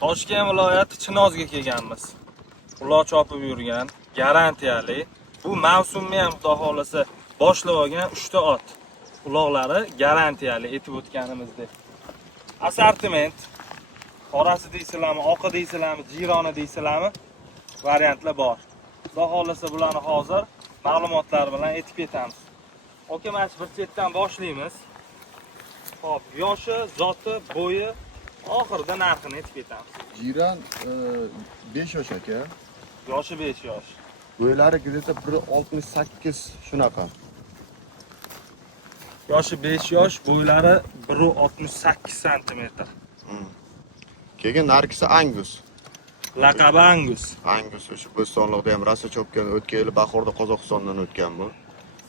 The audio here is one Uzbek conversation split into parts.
Toshkent viloyati Chinozga kelganmiz. Uloq chopib yurgan, garantiyali. Bu mavsumni ham xudo xolasa boshlab olgan 3 ta ot. Uloqlari garantiyali aytib o'tganimizdek. Assortiment qorasi deysizlarmi, oqi deysizlarmi, jironi deysizlarmi? Variantlar bor. Xudo xolasa bularni hozir ma'lumotlar bilan aytib ketamiz. Oka, mana bir chetdan boshlaymiz. Xo'p, yoshi, zoti, bo'yi, oxirida narxini aytib ketamiz. Jiran 5 yosh aka. Yoshi 5 yosh. Bo'ylari где-то 1.68 shunaqa. Yoshi 5 yosh, bo'ylari 1.68 cm. Keyin nargisi Angus. Laqabi Angus. Angus o'sha Bo'stonliqda ham rasa chopgan, o'tgan yili bahorda Qozog'istondan o'tgan bu.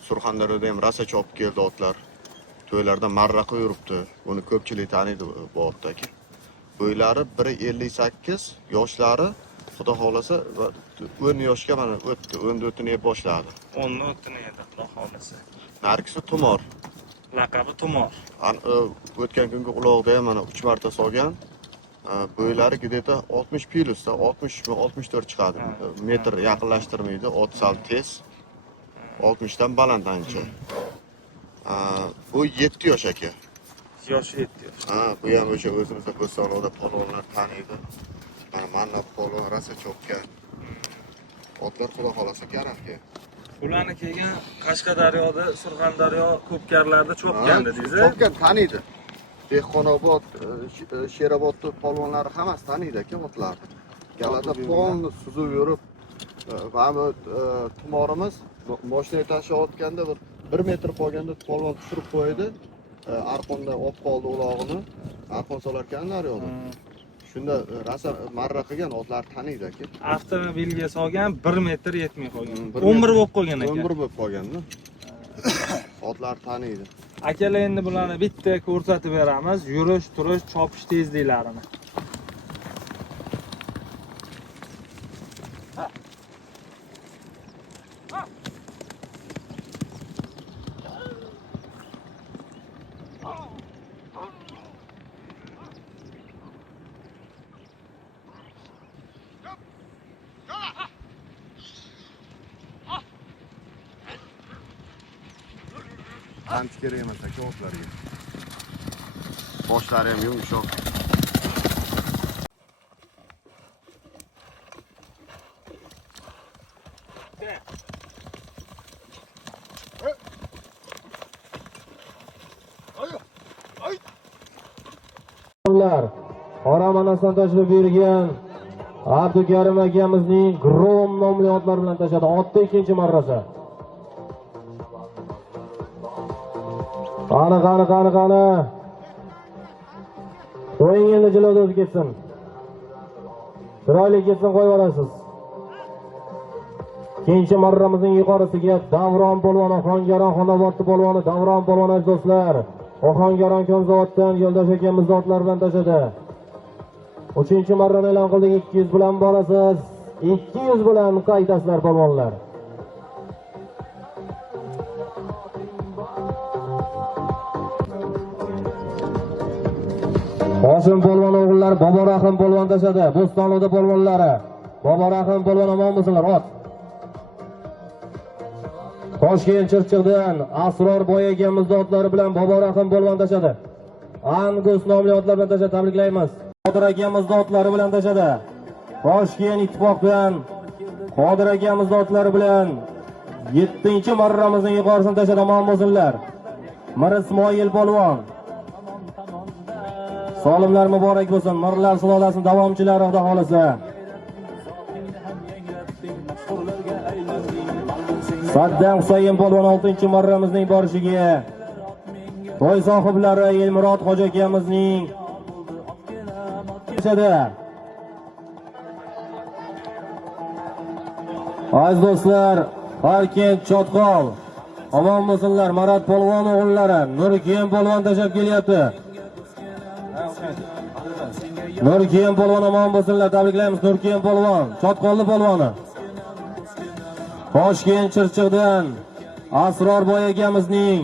Surxondaryoda ham rasa chopib keldi otlar. To'ylarda marraqa yuribdi. Buni ko'pchilik taniydi bu otdagi. Bo'ylari 1.58, yoshlari xudo xolasa 10 yoshga mana o'tdi, 14ni boshladi. 10ni o'tini edi, xudo xolasa. Nargisi Tumor. Laqabi Tumor. O'tgan kungi uloqda ham mana 3 marta solgan. Bo'ylari где-то 60 plyusda 60 va 64 chiqadi. Metr yaqinlashtirmaydi, ot sal tez. 60 dan baland ancha. Bu 7 yosh aka. Yoshi 7 yosh. Bu ham o'sha o'zimizda Bo'stonliqda polvonlar taniydi. Mana Manna polvon rasa chopgan. Otlar xudo xolasa garantiya. Ularni kelgan Qashqadaryoda, Surxondaryo ko'pkarlarda chopgan dedingiz. Chopgan taniydi. Dehqonobod, Sherobodda polvonlari hammasi taniydi aka otlarni. Galada polni suzib yurib, va tumorimiz mashina tashiyotganda bir 1 metr qolganda polvon tushirib qo'ydi. Arqonda olib qoldi ulog'ini. Arqon solarkanlar yo'lda. Shunda rasa marra qilgan otlar taniydi aka. Avtomobilga solgan 1 metr yetmay qolgan. 11 bo'lib qolgan ekan. 11 bo'lib qolgan-da. Otlar taniydi. Akalar endi bularni bitta ko'rsatib beramiz. Yurish, turish, chopish tezliklarini. Qancha kerak emas aka otlarga. Boshlari ham yumshoq. Qoramanasdan tashlab bergan Abdukarim akamizning Grom nomli otlar bilan tashadi. Otda ikkinchi marrasi. Qani. Qo'ying endi jilovda o'zi ketsin. Chiroyli ketsin, qo'yib olasiz. Ikkinchi marramizning yuqorisiga Davron polvon, Oxongaron Xonobodda polvoni Davron polvon aziz do'stlar. Oxongaron Konzavoddan Yo'ldosh akamiz otlar bilan tashadi. 3-chi marrani e'lon qildik, 200 bilan borasiz. 200 bilan qaytasizlar polvonlar. Qosim polvon o'g'illari Boborahim polvon tashadi. Bo'stonliqda polvonlari. Boborahim polvon omon bo'lsinlar, ot. Toshkent Chirchiqdan Asror boy akamizning otlari bilan Boborahim polvon tashadi. Angus nomli otlar bilan tashadi, tabriklaymiz. Qodir akamizning otlari bilan tashadi. Toshkent ittifoqdan Qodir akamizning otlari bilan 7-chi marramizning yuqorisini tashadi, omon bo'lsinlar. Mir Ismoil polvon. Solimlar muborak bo'lsin. Mirlar sulolasining davomchilari xudo xolasa. Saddam Husayn polvon 6-chi marramizning borishiga to'y sohiblari Elmurod Xo'ja akamizning aziz do'stlar, Parkent Chotqol omon bo'lsinlar. Marat polvon o'g'illari Nurkiyin polvon tashab kelyapti. Nurkiyin polvon omon bo'lsinlar, tabriklaymiz. Nurkiyin polvon, Chotqolli polvoni. Toshkent Chirchiqdan Asror boy akamizning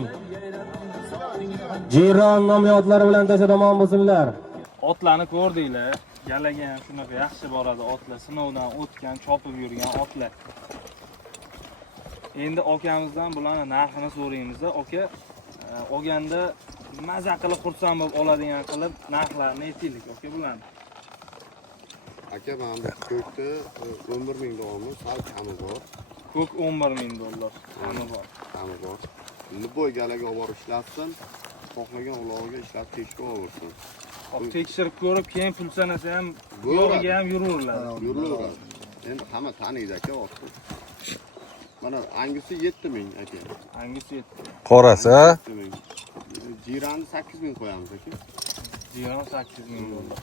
Jiron nomli otlari bilan tashad, omon bo'lsinlar. Otlarni ko'rdinglar. Galaga ham shunaqa yaxshi boradi otlar, sinovdan o'tgan, chopib yurgan otlar. Endi akamizdan bularning narxini so'raymiz-da. Aka, olganda maza qilib xursand bo'lib oladigan qilib narxlarni aytaylik, aka bularni. Aka, mana bu ko'kda 11 ming dollarmi, sal kami bor. Ko'k 11 ming dollar kami bor. Kami bor. Liboy galaga olib borib ishlatsin, xohlagan ulog'iga ishlatib tekshirib olsin. Hop, tekshirib ko'rib, keyin pul sanasa ham, yo'g'iga ham yuraveradi. Yuraveradi. Endi hamma taniydi aka otni. Mana angisi 7 ming aka. Hangisi yetdi? Qorasi, ha? 7 ming. Jirani 8 ming qo'yamiz aka. Jiran 8 ming dollar.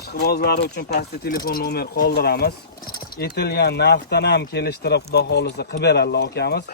Ishqibozlar uchun pastda telefon nomer qoldiramiz. Etilgan narxdan ham kelishtirib, xudo xolisa qilib beradilar akamiz.